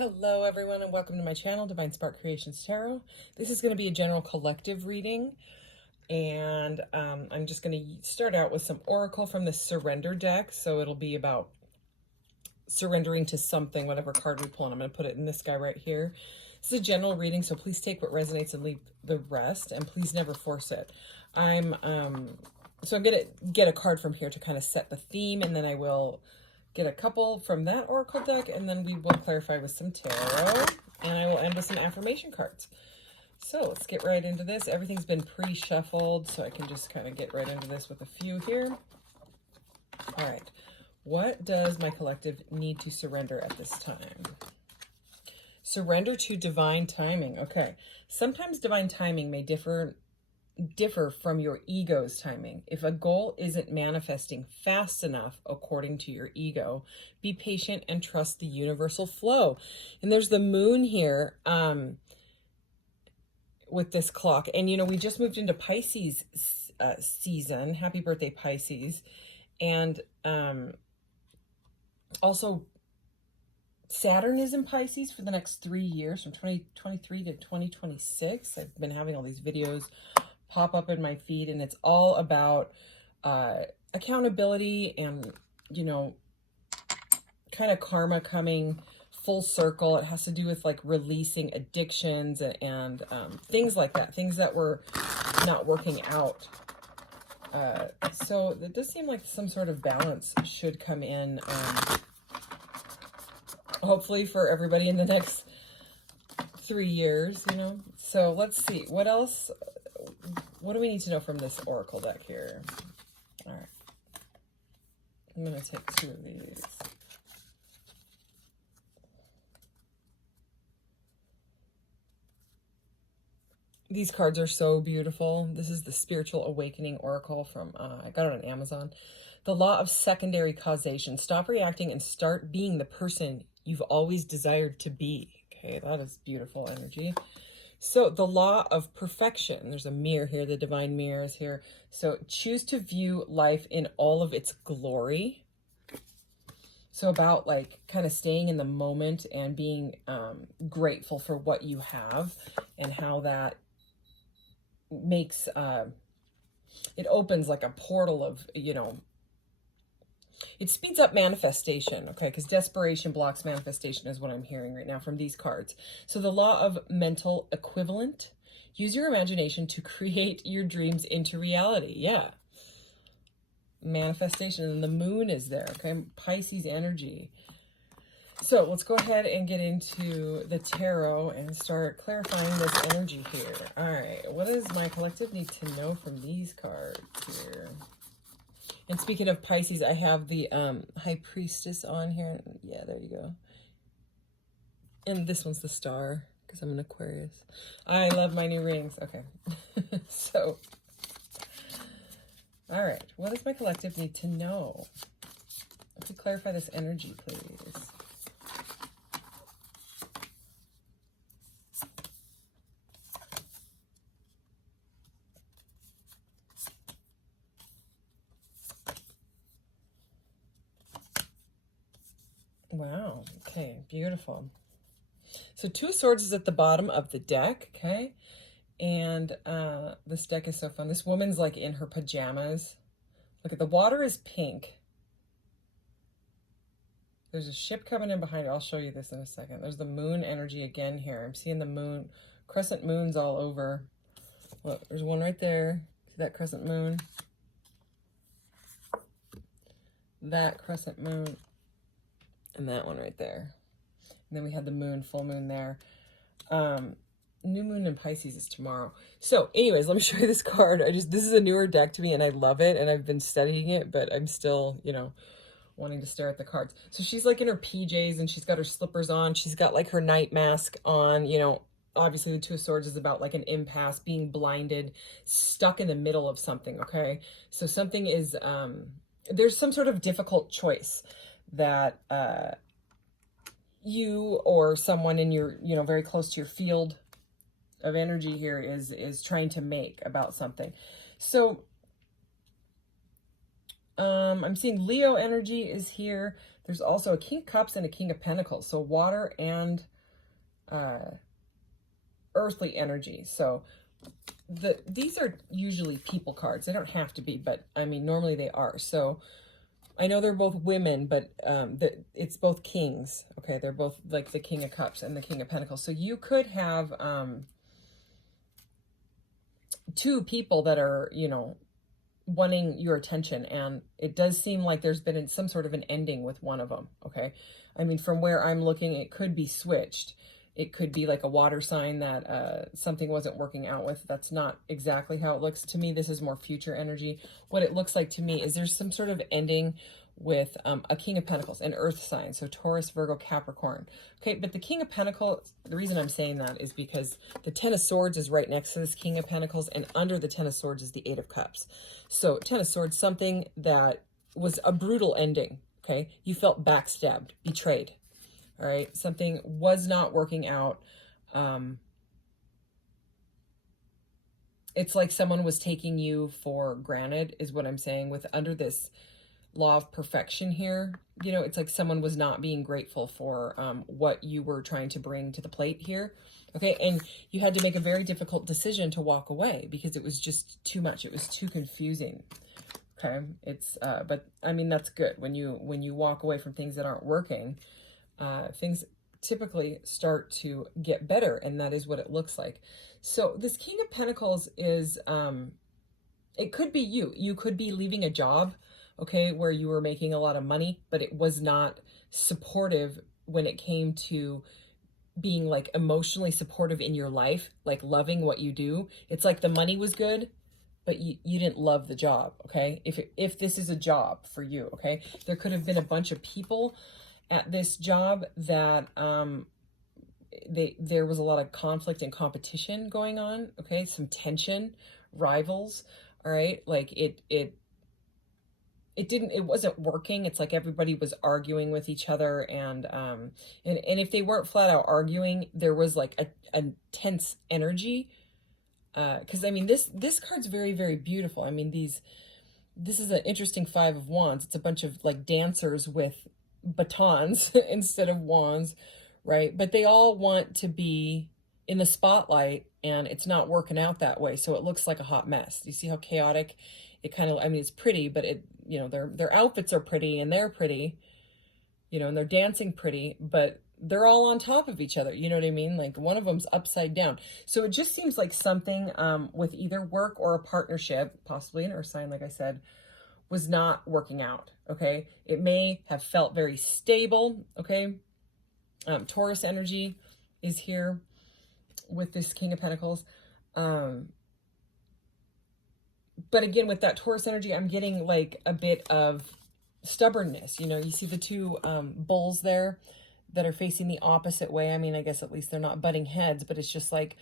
Hello everyone and welcome to my channel, Divine Spark Creations Tarot. This is going to be a general collective reading, and I'm just going to start out with some oracle from the surrender deck. So it'll be about surrendering to something, whatever card we pull, and I'm going to put it in this guy right here. This is a general reading, so please take what resonates and leave the rest, and please never force it. So I'm going to get a card from here to kind of set the theme, and then I will get a couple from that oracle deck, and then we will clarify with some tarot, and I will end with some affirmation cards. So let's get right into this. Everything's been pre-shuffled, so I can just kind of get right into this with a few here. All right. What does my collective need to surrender at this time? Surrender to divine timing. Okay. Sometimes divine timing may differ from your ego's timing. If a goal isn't manifesting fast enough according to your ego, be patient and trust the universal flow. And there's the moon here with this clock. And, you know, we just moved into Pisces season. Happy birthday, Pisces. And also Saturn is in Pisces for the next 3 years, from 2023 to 2026. I've been having all these videos pop up in my feed, and it's all about accountability and, you know, kind of karma coming full circle. It has to do with like releasing addictions and things like that, things that were not working out. So it does seem like some sort of balance should come in, hopefully for everybody in the next 3 years, you know. So let's see, what else? What do we need to know from this oracle deck here? All right. I'm going to take 2 of these. These cards are so beautiful. This is the Spiritual Awakening Oracle from, I got it on Amazon. The law of secondary causation. Stop reacting and start being the person you've always desired to be. Okay, that is beautiful energy. So the law of perfection, there's a mirror here, the divine mirror is here. So choose to view life in all of its glory. So about like kind of staying in the moment and being grateful for what you have, and how that makes, it opens like a portal of, you know, it speeds up manifestation, okay? Because desperation blocks manifestation is what I'm hearing right now from these cards. So the law of mental equivalent. Use your imagination to create your dreams into reality. Yeah. Manifestation. And the moon is there, okay? Pisces energy. So let's go ahead and get into the tarot and start clarifying this energy here. All right. What does my collective need to know from these cards here? And speaking of Pisces, I have the High Priestess on here. Yeah, there you go. And this one's the Star, because I'm an Aquarius. I love my new rings. Okay. So, all right. What does my collective need to know? Could you clarify this energy, please? Wow. Okay. Beautiful. So 2 of Swords is at the bottom of the deck. Okay. And this deck is so fun. This woman's like in her pajamas. Look at the water is pink. There's a ship coming in behind her. I'll show you this in a second. There's the moon energy again here. I'm seeing the moon, crescent moons all over. Look, there's one right there. See that crescent moon? That crescent moon. And that one right there. And then we had the moon, full moon there. New moon in Pisces is tomorrow. So anyways, let me show you this card. This is a newer deck to me and I love it. And I've been studying it, but I'm still, you know, wanting to stare at the cards. So she's like in her PJs and she's got her slippers on. She's got like her night mask on, you know. Obviously the 2 of Swords is about like an impasse, being blinded, stuck in the middle of something, okay? So something is, there's some sort of difficult choice that you or someone in your, you know, very close to your field of energy here is trying to make about something. So I'm seeing Leo energy is here. There's also a King of Cups and a King of Pentacles. So water and earthly energy. So these are usually people cards. They don't have to be, but I mean, normally they are. So I know they're both women, but it's both kings. Okay, they're both like the King of Cups and the King of Pentacles. So you could have two people that are, you know, wanting your attention, and it does seem like there's been some sort of an ending with one of them. Okay, I mean, from where I'm looking, it could be switched. It could be like a water sign that something wasn't working out with. That's not exactly how it looks to me. This is more future energy. What it looks like to me is there's some sort of ending with a King of Pentacles, an earth sign. So Taurus, Virgo, Capricorn. Okay, but the King of Pentacles, the reason I'm saying that is because the Ten of Swords is right next to this King of Pentacles, and under the Ten of Swords is the Eight of Cups. So Ten of Swords, something that was a brutal ending. Okay, you felt backstabbed, betrayed. All right, something was not working out. It's like someone was taking you for granted, is what I'm saying, with under this law of perfection here. You know, it's like someone was not being grateful for what you were trying to bring to the plate here. Okay, and you had to make a very difficult decision to walk away because it was just too much. It was too confusing. Okay, it's but I mean, that's good. When you walk away from things that aren't working, things typically start to get better, and that is what it looks like. So this King of Pentacles is, it could be you. You could be leaving a job, okay, where you were making a lot of money, but it was not supportive when it came to being like emotionally supportive in your life, like loving what you do. It's like the money was good, but you didn't love the job, okay? If this is a job for you, okay? There could have been a bunch of people at this job that there was a lot of conflict and competition going on, okay? Some tension, rivals, all right? Like it wasn't working. It's like everybody was arguing with each other, and if they weren't flat out arguing, there was like a tense energy. Because I mean, this card's very, very beautiful. I mean, this is an interesting Five of Wands. It's a bunch of like dancers with batons instead of wands, right? But they all want to be in the spotlight, and it's not working out that way. So it looks like a hot mess. You see how chaotic it kind of, I mean, it's pretty, but it, you know, their outfits are pretty, and they're pretty, you know, and they're dancing pretty, but they're all on top of each other. You know what I mean? Like one of them's upside down. So it just seems like something with either work or a partnership, possibly an earth sign, like I said, was not working out. Okay. It may have felt very stable. Okay. Taurus energy is here with this King of Pentacles. But again, with that Taurus energy, I'm getting like a bit of stubbornness. You know, you see the two bulls there that are facing the opposite way. I mean, I guess at least they're not butting heads, but it's just like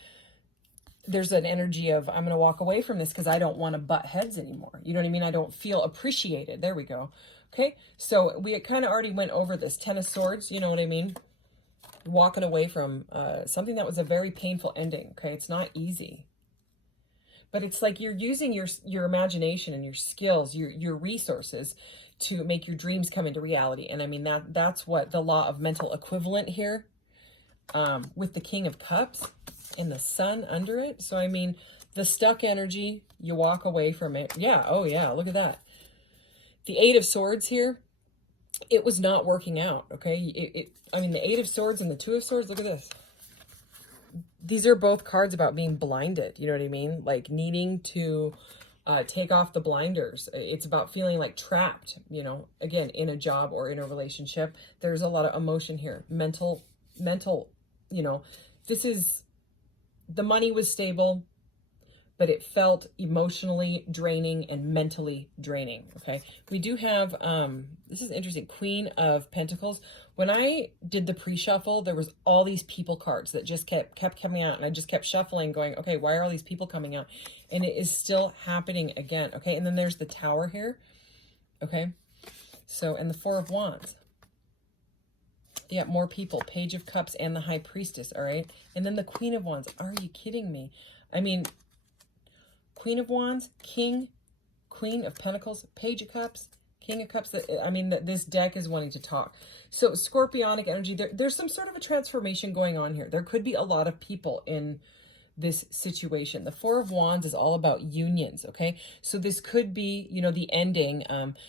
there's an energy of, I'm going to walk away from this because I don't want to butt heads anymore. You know what I mean? I don't feel appreciated. There we go. Okay. So we kind of already went over this Ten of Swords. You know what I mean? Walking away from something that was a very painful ending. Okay. It's not easy, but it's like you're using your imagination and your skills, your resources to make your dreams come into reality. And I mean, that's what the law of mental equivalent here, with the King of Cups and the Sun under it. So, I mean, the stuck energy, you walk away from it. Yeah. Oh yeah. Look at that. The Eight of Swords here, it was not working out. Okay. I mean, the Eight of Swords and the Two of Swords, look at this. These are both cards about being blinded. You know what I mean? Like needing to take off the blinders. It's about feeling like trapped, you know, again, in a job or in a relationship. There's a lot of emotion here. Mental, you know, the money was stable, but it felt emotionally draining and mentally draining. Okay. We do have, this is interesting, Queen of Pentacles. When I did the pre-shuffle, there was all these people cards that just kept coming out, and I just kept shuffling going, okay, why are all these people coming out? And it is still happening again. Okay. And then there's the Tower here. Okay. So, and the Four of Wands. Yeah, more people, Page of Cups and the High Priestess. All right. And then the Queen of Wands. Are you kidding me? I mean, Queen of Wands, King, Queen of Pentacles, Page of Cups, King of Cups, I mean, this deck is wanting to talk. So scorpionic energy, there's some sort of a transformation going on here. There could be a lot of people in this situation. The Four of Wands is all about unions, okay? So this could be, you know, the ending.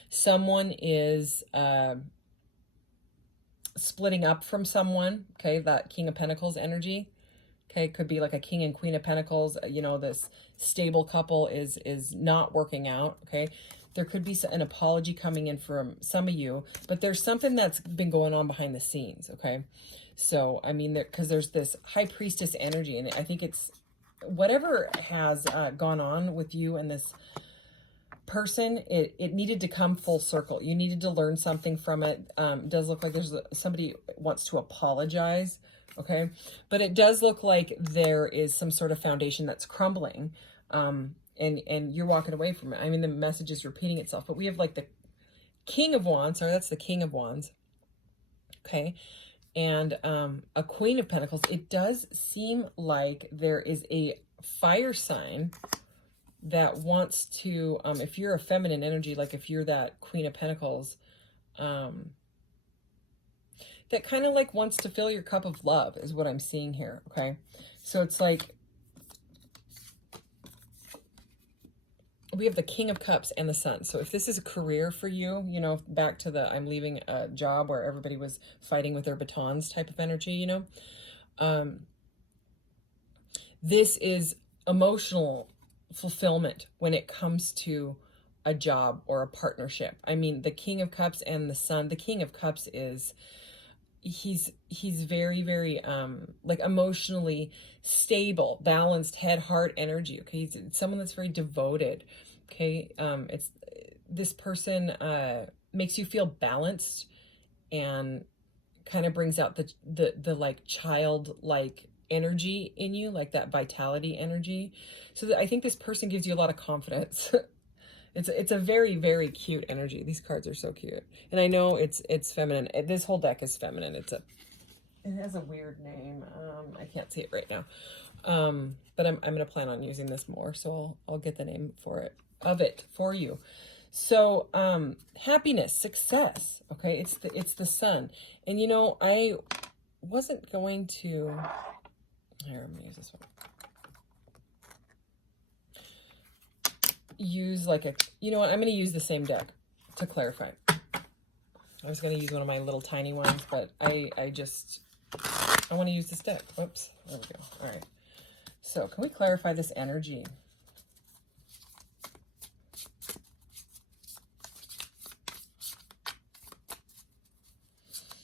Someone is splitting up from someone, okay? That King of Pentacles energy. Okay, it could be like a King and Queen of Pentacles. You know, this stable couple is not working out, okay? There could be an apology coming in from some of you, but there's something that's been going on behind the scenes, okay? So, I mean, because there's this High Priestess energy, and I think it's whatever has gone on with you and this person, it needed to come full circle. You needed to learn something from it. It does look like there's somebody wants to apologize, okay? But it does look like there is some sort of foundation that's crumbling, and you're walking away from it. I mean, the message is repeating itself, but we have like the King of Wands, sorry, that's the King of Wands, okay? And a Queen of Pentacles. It does seem like there is a fire sign that wants to, if you're a feminine energy, like if you're that Queen of Pentacles, that kind of like wants to fill your cup of love is what I'm seeing here, okay? So it's like, we have the King of Cups and the Sun. So if this is a career for you, you know, back to the I'm leaving a job where everybody was fighting with their batons type of energy, you know, this is emotional fulfillment when it comes to a job or a partnership. I mean, the King of Cups and the Sun, the King of Cups is, he's very, very like emotionally stable, balanced, head heart energy, okay? He's someone that's very devoted, okay? It's this person makes you feel balanced and kind of brings out the like childlike energy in you, like that vitality energy. So I think this person gives you a lot of confidence. It's a very, very cute energy. These cards are so cute. And I know it's feminine. This whole deck is feminine. It has a weird name. I can't see it right now. But I'm going to plan on using this more. So I'll get the name of it for you. So happiness, success. Okay. It's the Sun. And you know, I wasn't going to, here, I'm going to use this one. Use like a, you know what, I'm going to use the same deck to clarify. I was going to use one of my little tiny ones, but I want to use this deck. Whoops, there we go. All right, so can we clarify this energy?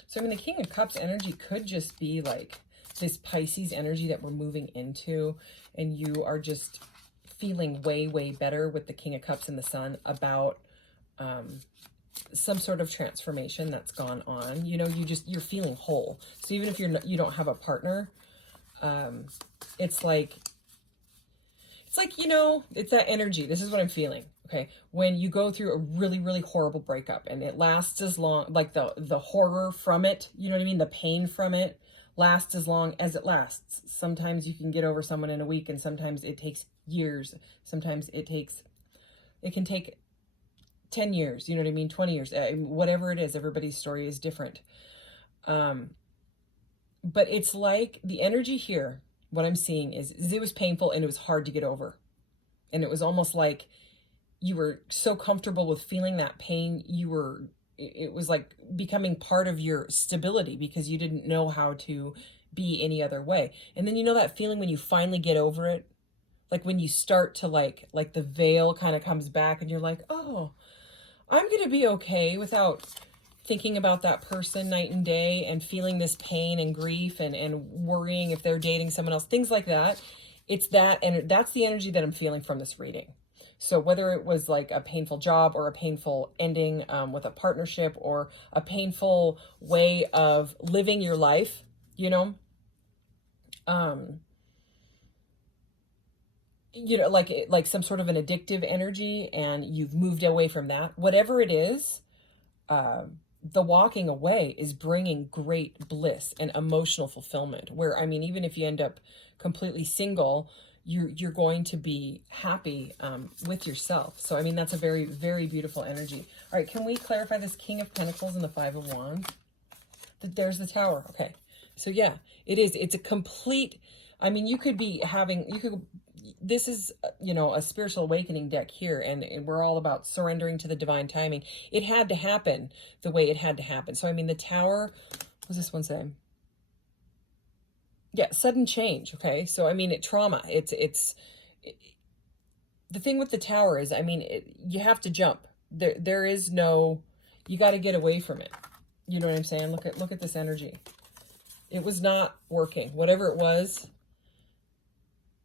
So I mean, the King of Cups energy could just be like this Pisces energy that we're moving into, and you are just feeling way, way better with the King of Cups and the Sun about some sort of transformation that's gone on. You know, you're feeling whole. So even if you don't have a partner, it's like, you know, it's that energy. This is what I'm feeling. Okay. When you go through a really, really horrible breakup and it lasts as long, like the horror from it, you know what I mean? The pain from it lasts as long as it lasts. Sometimes you can get over someone in a week, and sometimes it takes years. Sometimes it can take 10 years, you know what I mean? 20 years, whatever it is, everybody's story is different. But it's like the energy here, what I'm seeing is it was painful and it was hard to get over. And it was almost like you were so comfortable with feeling that pain, it was like becoming part of your stability because you didn't know how to be any other way. And then you know that feeling when you finally get over it, like when you start to like the veil kind of comes back and you're like, oh, I'm going to be okay without thinking about that person night and day and feeling this pain and grief and worrying if they're dating someone else, things like that. It's that, and that's the energy that I'm feeling from this reading. So whether it was like a painful job or a painful ending with a partnership or a painful way of living your life, you know, like some sort of an addictive energy and you've moved away from that, whatever it is, the walking away is bringing great bliss and emotional fulfillment where, I mean, even if you end up completely single, you're going to be happy with yourself. So, I mean, that's a very, very beautiful energy. All right, can we clarify this King of Pentacles and the Five of Wands? There's the Tower. Okay. So, yeah, it is. It's a complete, I mean, you could be having, this is, you know, a spiritual awakening deck here, and we're all about surrendering to the divine timing. It had to happen the way it had to happen. So, I mean, the Tower, what does this one say? Yeah, sudden change, okay? So, I mean, trauma, the thing with the Tower is, I mean, you have to jump. There is no, you got to get away from it. You know what I'm saying? Look at this energy. It was not working. Whatever it was,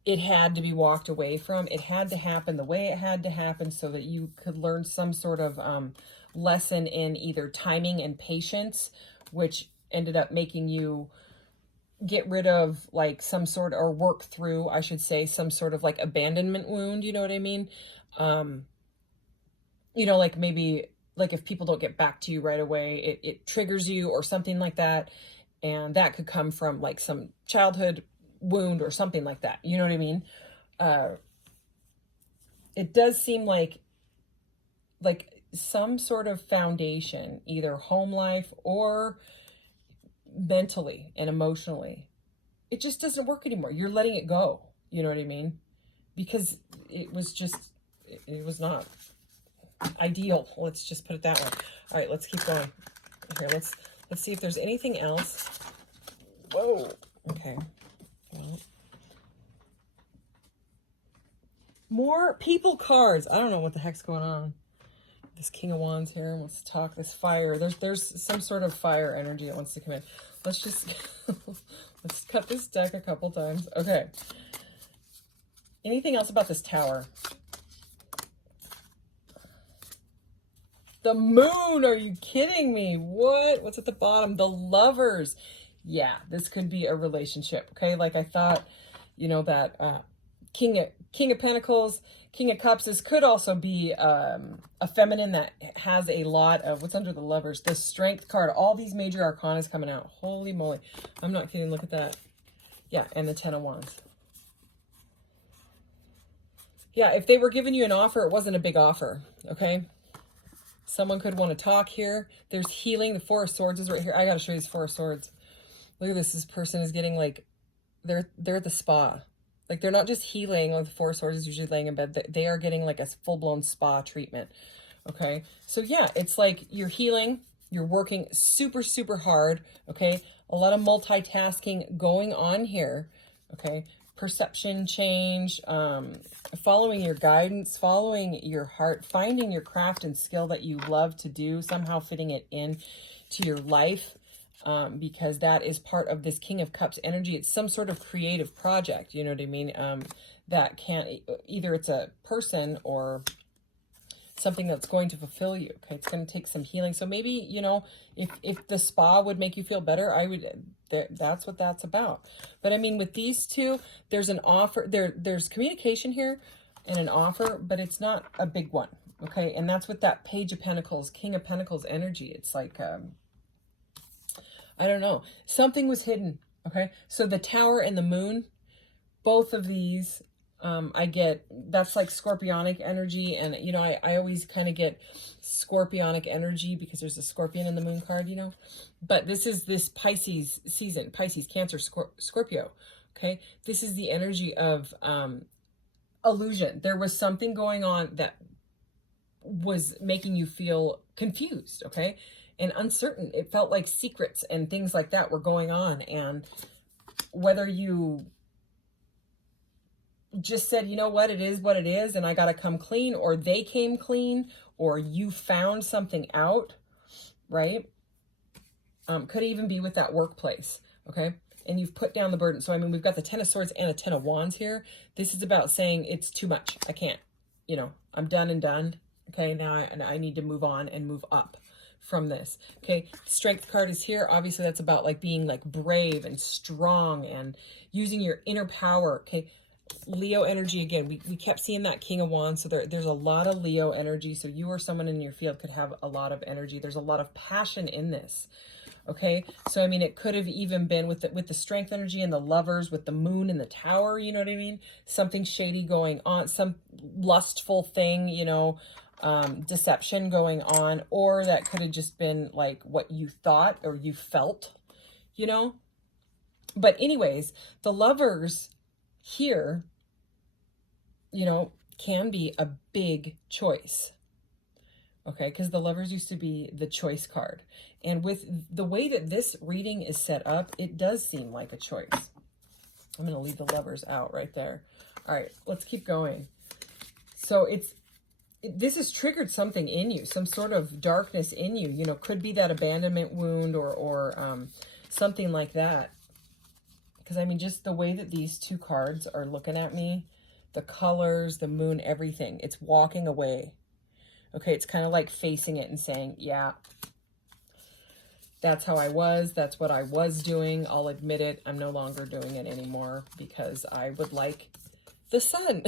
it had to be walked away from. It had to happen the way it had to happen so that you could learn some sort of lesson in either timing and patience, which ended up making you get rid of like some sort, or work through, I should say, some sort of like abandonment wound. You know what I mean? You know, like maybe like if people don't get back to you right away, it triggers you or something like that. And that could come from like some childhood wound or something like that. You know what I mean? It does seem like some sort of foundation, either home life or mentally and emotionally, it just doesn't work anymore. You're letting it go. You know what I mean? Because it was not ideal. Let's just put it that way. All right, let's keep going. Here, let's see if there's anything else. Whoa. Okay. Well, more people cards. I don't know what the heck's going on. This King of Wands here wants to talk. This fire. There's some sort of fire energy that wants to come in. Let's just let's cut this deck a couple times. Okay. Anything else about this Tower? The Moon. Are you kidding me? What? What's at the bottom? The Lovers. Yeah, this could be a relationship. Okay, like I thought, you know, that King of Pentacles, King of Cups. This could also be a feminine that has a lot of, what's under the Lovers? The Strength card. All these major arcanas coming out. Holy moly. I'm not kidding. Look at that. Yeah, and the Ten of Wands. Yeah, if they were giving you an offer, it wasn't a big offer, okay? Someone could want to talk here. There's healing. The Four of Swords is right here. I got to show you this Four of Swords. Look at this. This person is getting like, they're at the spa. Like they're not just healing, like the Four of Swords is usually laying in bed. They are getting like a full-blown spa treatment. Okay. So yeah, it's like you're healing. You're working super, super hard. Okay. A lot of multitasking going on here. Okay. Perception change, following your guidance, following your heart, finding your craft and skill that you love to do, somehow fitting it in to your life. Because that is part of this King of Cups energy. It's some sort of creative project, you know what I mean? That either it's a person or something that's going to fulfill you. Okay, it's going to take some healing. So maybe, you know, if the spa would make you feel better, that's what that's about. But I mean, with these two, there's an offer, there's communication here and an offer, but it's not a big one. Okay, and that's with that Page of Pentacles, King of Pentacles energy. It's like, I don't know. Something was hidden. Okay. So the Tower and the Moon, both of these, I get, that's like scorpionic energy. And, you know, I always kind of get scorpionic energy because there's a scorpion in the Moon card, you know, but this is this Pisces season, Pisces, Cancer, Scorpio. Okay. This is the energy of, illusion. There was something going on that was making you feel confused. Okay. And uncertain. It felt like secrets and things like that were going on. And whether you just said, you know what it is, and I got to come clean, or they came clean, or you found something out, right? Could even be with that workplace, okay? And you've put down the burden. So, I mean, we've got the Ten of Swords and a Ten of Wands here. This is about saying it's too much. I can't, you know, I'm done and done. Okay, now I need to move on and move up from this. Okay, Strength card is here. Obviously that's about like being like brave and strong and using your inner power. Okay, Leo energy again. We kept seeing that King of Wands, so there's a lot of Leo energy. So you or someone in your field could have a lot of energy. There's a lot of passion in this. Okay, so I mean, it could have even been with the strength energy and the lovers, with the moon and the tower, you know what I mean? Something shady going on, some lustful thing, you know, deception going on, or that could have just been like what you thought or you felt, you know? But anyways, the lovers here, you know, can be a big choice. Okay, because the lovers used to be the choice card. And with the way that this reading is set up, it does seem like a choice. I'm going to leave the lovers out right there. All right, let's keep going. So this has triggered something in you, some sort of darkness in you. You know, could be that abandonment wound or something like that. Because, I mean, just the way that these two cards are looking at me, the colors, the moon, everything, it's walking away. Okay, it's kind of like facing it and saying, yeah, that's how I was. That's what I was doing. I'll admit it. I'm no longer doing it anymore because I would like the sun.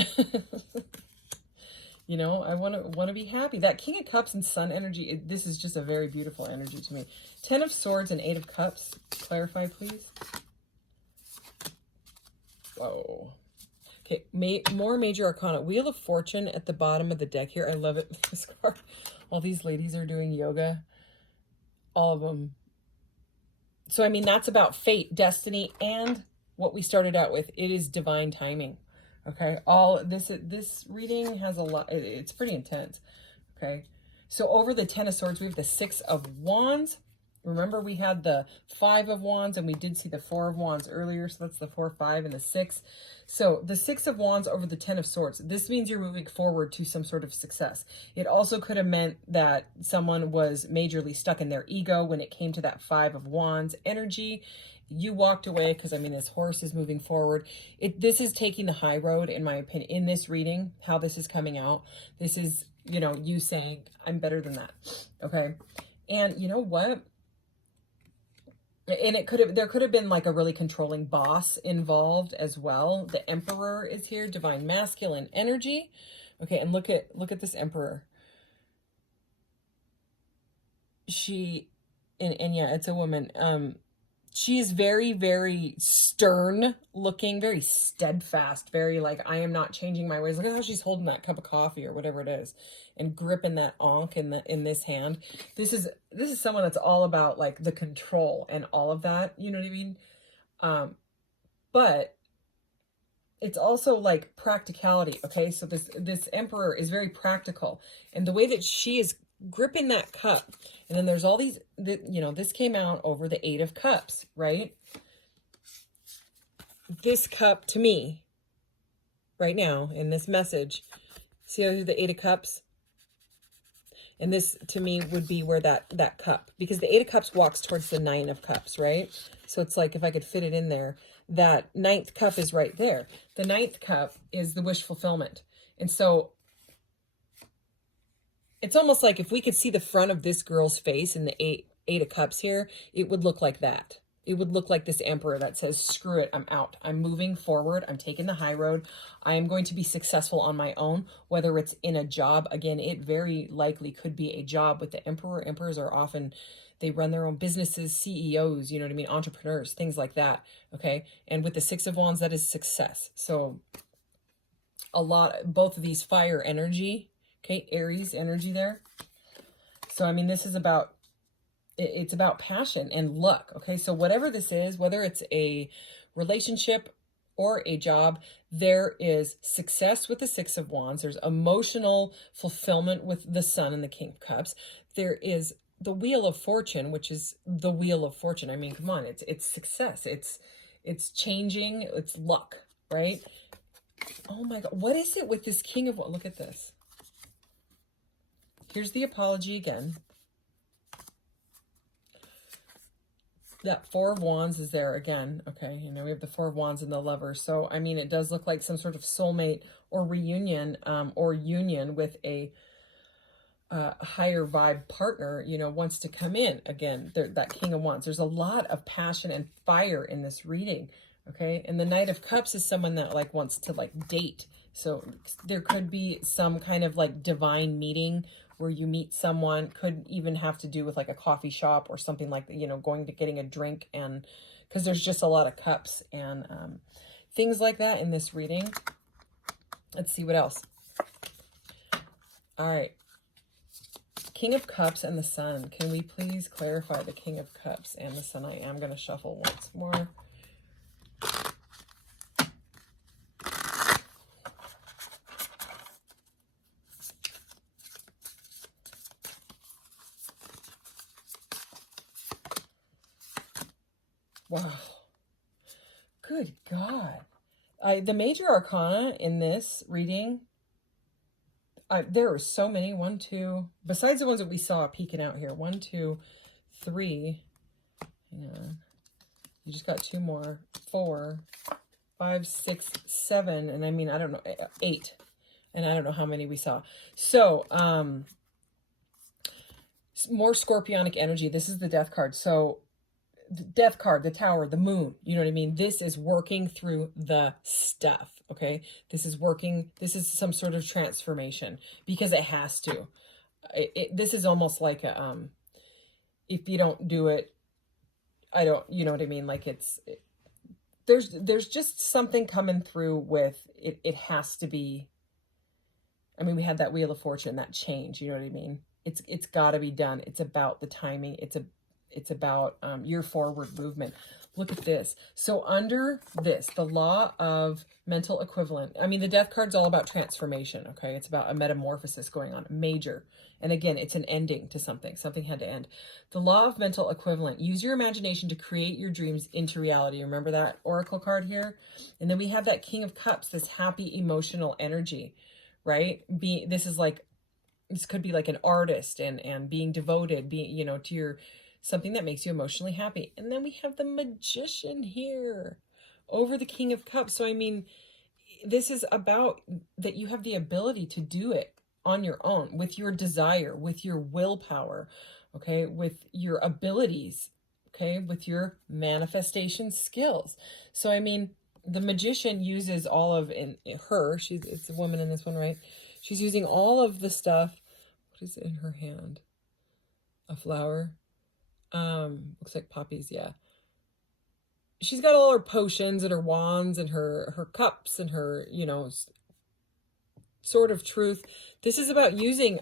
You know, I want to be happy. That King of Cups and Sun energy, this is just a very beautiful energy to me. 10 of Swords and 8 of Cups. Clarify, please. Whoa. Okay, more major arcana. Wheel of Fortune at the bottom of the deck here. I love it. This card. All these ladies are doing yoga. All of them. So, I mean, that's about fate, destiny, and what we started out with. It is divine timing. Okay, all this reading has a lot. It's pretty intense. Okay, so over the 10 of Swords, we have the 6 of Wands. Remember, we had the 5 of Wands, and we did see the 4 of Wands earlier. So that's the 4, 5, and the 6. So the 6 of Wands over the 10 of Swords. This means you're moving forward to some sort of success. It also could have meant that someone was majorly stuck in their ego when it came to that 5 of Wands energy. You walked away because, I mean, this horse is moving forward. This is taking the high road, in my opinion, in this reading, how this is coming out. This is, you know, you saying, I'm better than that. Okay. And you know what? And there could have been like a really controlling boss involved as well. The Emperor is here, divine masculine energy. Okay, and look at this Emperor. And yeah, it's a woman. She is very, very stern looking, very steadfast, very like, I am not changing my ways. Look at how she's holding that cup of coffee or whatever it is and gripping that ankh in this hand. This is someone that's all about like the control and all of that, you know what I mean? But it's also like practicality, okay? So this Emperor is very practical, and the way that she is gripping that cup, and then there's all these, you know, this came out over the 8 of Cups, right? This cup to me right now in this message, see how the 8 of Cups, and this to me would be where that cup, because the 8 of Cups walks towards the 9 of Cups, right? So it's like if I could fit it in there, that 9th cup is right there. The 9th cup is the wish fulfillment. And so it's almost like if we could see the front of this girl's face in the 8 of Cups here, it would look like that. It would look like this Emperor that says, screw it, I'm out. I'm moving forward. I'm taking the high road. I am going to be successful on my own, whether it's in a job. Again, it very likely could be a job with the Emperor. Emperors are often, they run their own businesses, CEOs, you know what I mean? Entrepreneurs, things like that, okay? And with the 6 of Wands, that is success. So both of these fire energy, okay, Aries energy there. So, I mean, this is about, it's about passion and luck, okay? So whatever this is, whether it's a relationship or a job, there is success with the 6 of Wands. There's emotional fulfillment with the Sun and the King of Cups. There is the Wheel of Fortune, which is the Wheel of Fortune. I mean, come on, it's success. It's changing, it's luck, right? Oh my God, what is it with this King of, look at this. Here's the apology again. That 4 of Wands is there again. Okay, you know, we have the 4 of Wands and the Lover. So, I mean, it does look like some sort of soulmate or reunion or union with a higher vibe partner, you know, wants to come in. Again, that King of Wands. There's a lot of passion and fire in this reading. Okay, and the Knight of Cups is someone that like wants to like date. So there could be some kind of like divine meeting, where you meet someone. Could even have to do with like a coffee shop or something like that, you know, getting a drink, and because there's just a lot of cups and things like that in this reading. Let's see what else. All right. King of Cups and the Sun. Can we please clarify the King of Cups and the Sun? I am going to shuffle once more. Wow. Good God. The major arcana in this reading, there are so many. 1, 2, besides the ones that we saw peeking out here. 1, 2, 3. Hang on. You just got 2 more. 4, 5, 6, 7. And I mean, I don't know, 8. And I don't know how many we saw. So, more scorpionic energy. This is the Death card. So, the Death card, the Tower, the Moon, you know what I mean? This is working through the stuff, okay? This is working, this is some sort of transformation because it has to. This is almost like a, if you don't do it, I don't, you know what I mean? Like there's just something coming through with it. It has to be, I mean, we had that Wheel of Fortune, that change, you know what I mean? It's got to be done. It's about the timing. It's about your forward movement. Look at this. So under this, the law of mental equivalent. I mean, the Death card's all about transformation, okay? It's about a metamorphosis going on, major. And again, it's an ending to something. Something had to end. The law of mental equivalent. Use your imagination to create your dreams into reality. Remember that Oracle card here? And then we have that King of Cups, this happy emotional energy, right? This is like, this could be like an artist and being devoted, being, you know, to your, something that makes you emotionally happy. And then we have the Magician here over the King of Cups. So, I mean, this is about that you have the ability to do it on your own, with your desire, with your willpower, okay, with your abilities, okay, with your manifestation skills. So, I mean, the Magician uses all of, it's a woman in this one, right? She's using all of the stuff. What is in her hand? A flower. Looks like poppies, yeah. She's got all her potions and her wands and her cups and her, you know, sword of truth. This is about using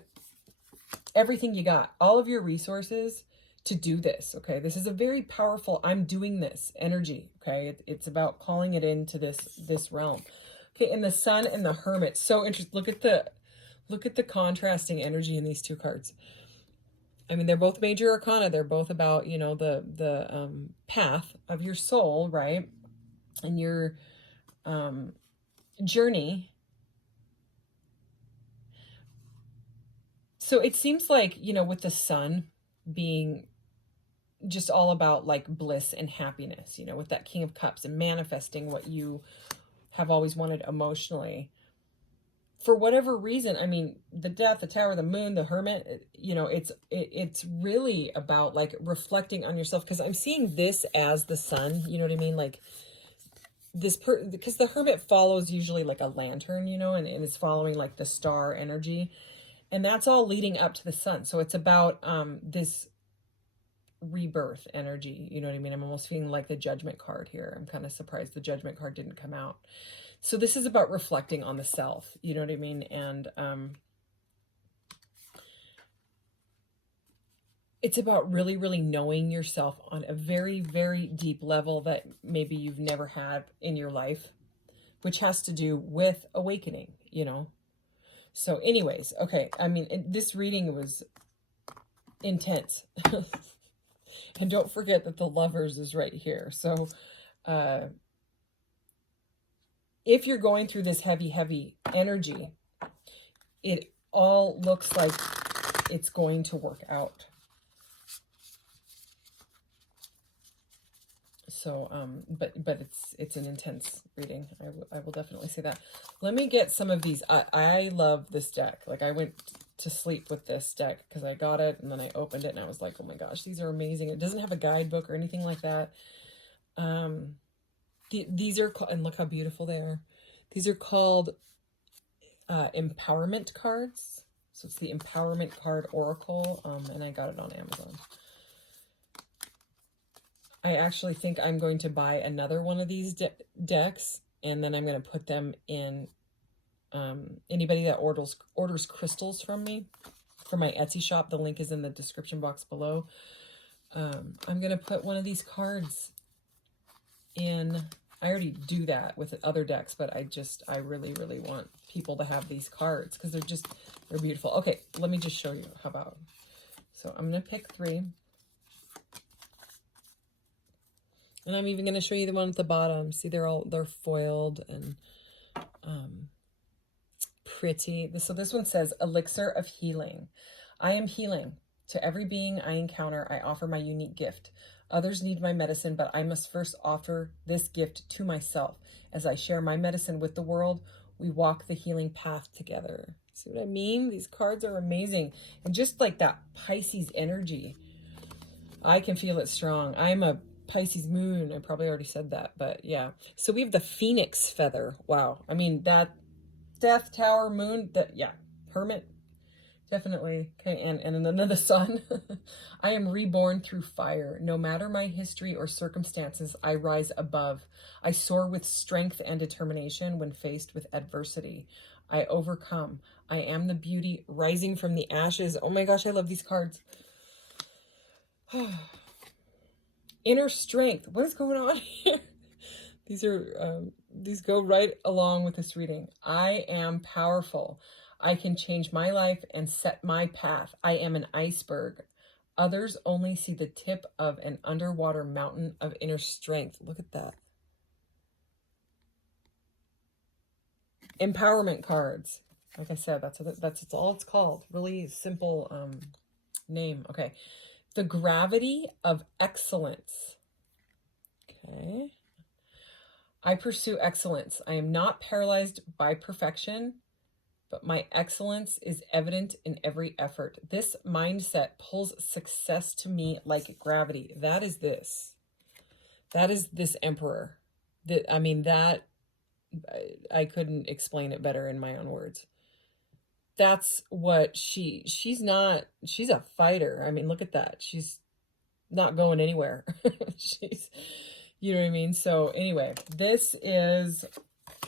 everything you got, all of your resources to do this, okay? This is a very powerful, I'm doing this energy, okay? It's about calling it into this realm. Okay, and the Sun and the Hermit. So interesting. Look at the contrasting energy in these two cards. I mean, they're both major arcana. They're both about, you know, the path of your soul, right? And your journey. So it seems like, you know, with the Sun being just all about like bliss and happiness, you know, with that King of Cups and manifesting what you have always wanted emotionally. For whatever reason, I mean, the Death, the Tower, the Moon, the Hermit, you know, it's really about like reflecting on yourself, because I'm seeing this as the Sun, you know what I mean? Like this, because the Hermit follows usually like a lantern, you know, and is following like the star energy, and that's all leading up to the Sun. So it's about this rebirth energy, you know what I mean? I'm almost feeling like the Judgment card here. I'm kind of surprised the Judgment card didn't come out. So this is about reflecting on the self, you know what I mean? And it's about really, really knowing yourself on a very, very deep level that maybe you've never had in your life, which has to do with awakening, you know? So anyways, okay, I mean, this reading was intense. And don't forget that the Lovers is right here. So if you're going through this heavy, heavy energy, it all looks like it's going to work out. So, but it's an intense reading. I will definitely say that. Let me get some of these. I love this deck. Like, I went to sleep with this deck because I got it and then I opened it and I was like, oh my gosh, these are amazing. It doesn't have a guidebook or anything like that. These are, and look how beautiful they are. These are called empowerment cards. So it's the Empowerment Card Oracle, and I got it on Amazon. I actually think I'm going to buy another one of these decks, and then I'm going to put them in anybody that orders crystals from me for my Etsy shop. The link is in the description box below. I'm going to put one of these cards in. I already do that with other decks, but I really, really want people to have these cards because they're beautiful. Okay, let me just show you. How about? So I'm going to pick 3. And I'm even going to show you the one at the bottom. See, they're foiled and pretty. So this one says, Elixir of Healing. I am healing. To every being I encounter, I offer my unique gift. Others need my medicine, but I must first offer this gift to myself. As I share my medicine with the world, we walk the healing path together. See what I mean? These cards are amazing. And just like that Pisces energy, I can feel it strong. I'm a Pisces moon. I probably already said that, but yeah. So we have the Phoenix feather. Wow. I mean, that Death Tower moon, Hermit, definitely. Okay, and then the sun. I am reborn through fire. No matter my history or circumstances, I rise above. I soar with strength and determination when faced with adversity. I overcome. I am the beauty rising from the ashes. Oh my gosh, I love these cards. Inner strength. What is going on here? These go right along with this reading. I am powerful. I can change my life and set my path. I am an iceberg. Others only see the tip of an underwater mountain of inner strength. Look at that. Empowerment cards. Like I said, that's all it's called. Really simple name. Okay. The Gravity of Excellence. Okay. I pursue excellence. I am not paralyzed by perfection, but my excellence is evident in every effort. This mindset pulls success to me like gravity. That is this. That is this Emperor. I couldn't explain it better in my own words. That's what she's a fighter. I mean, look at that. She's not going anywhere. You know what I mean? So anyway, this is,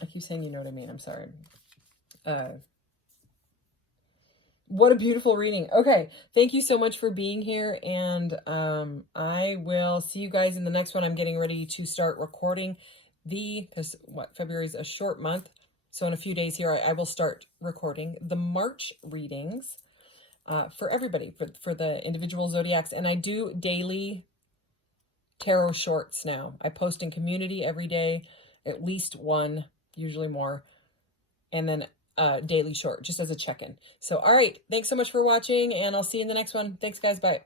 I keep saying, you know what I mean. I'm sorry. What a beautiful reading. Okay. Thank you so much for being here. And I will see you guys in the next one. I'm getting ready to start recording because February is a short month. So in a few days here, I will start recording the March readings for everybody, for the individual zodiacs. And I do daily tarot shorts now. I post in community every day, at least one, usually more. And then daily short, just as a check-in. So, all right. Thanks so much for watching, and I'll see you in the next one. Thanks, guys. Bye.